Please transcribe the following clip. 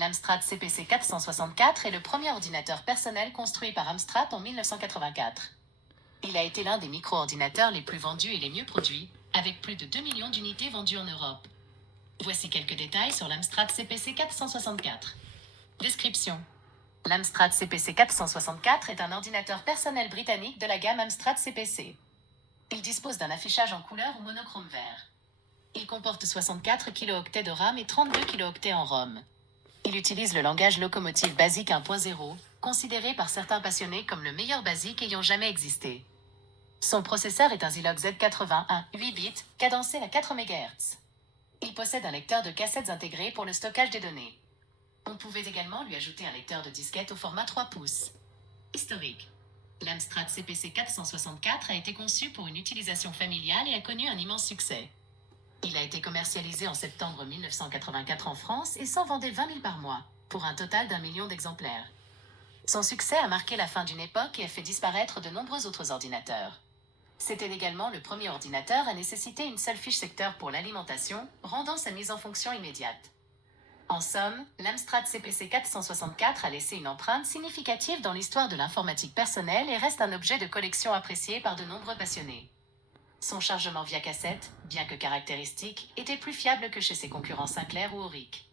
L'Amstrad CPC 464 est le premier ordinateur personnel construit par Amstrad en 1984. Il a été l'un des micro-ordinateurs les plus vendus et les mieux produits, avec plus de 2 millions d'unités vendues en Europe. Voici quelques détails sur l'Amstrad CPC 464. Description. L'Amstrad CPC 464 est un ordinateur personnel britannique de la gamme Amstrad CPC. Il dispose d'un affichage en couleur ou monochrome vert. Il comporte 64 kilo-octets de RAM et 32 kilo-octets en ROM. Il utilise le langage Locomotive Basic 1.0, considéré par certains passionnés comme le meilleur BASIC ayant jamais existé. Son processeur est un Zilog Z81, 8 bits, cadencé à 4 MHz. Il possède un lecteur de cassettes intégré pour le stockage des données. On pouvait également lui ajouter un lecteur de disquette au format 3 pouces. Historique. L'Amstrad CPC 464 a été conçu pour une utilisation familiale et a connu un immense succès. Il a été commercialisé en septembre 1984 en France et s'en vendait 20 000 par mois, pour un total d'1 million d'exemplaires. Son succès a marqué la fin d'une époque et a fait disparaître de nombreux autres ordinateurs. C'était également le premier ordinateur à nécessiter une seule fiche secteur pour l'alimentation, rendant sa mise en fonction immédiate. En somme, l'Amstrad CPC 464 a laissé une empreinte significative dans l'histoire de l'informatique personnelle et reste un objet de collection apprécié par de nombreux passionnés. Son chargement via cassette, bien que caractéristique, était plus fiable que chez ses concurrents Sinclair ou Auric.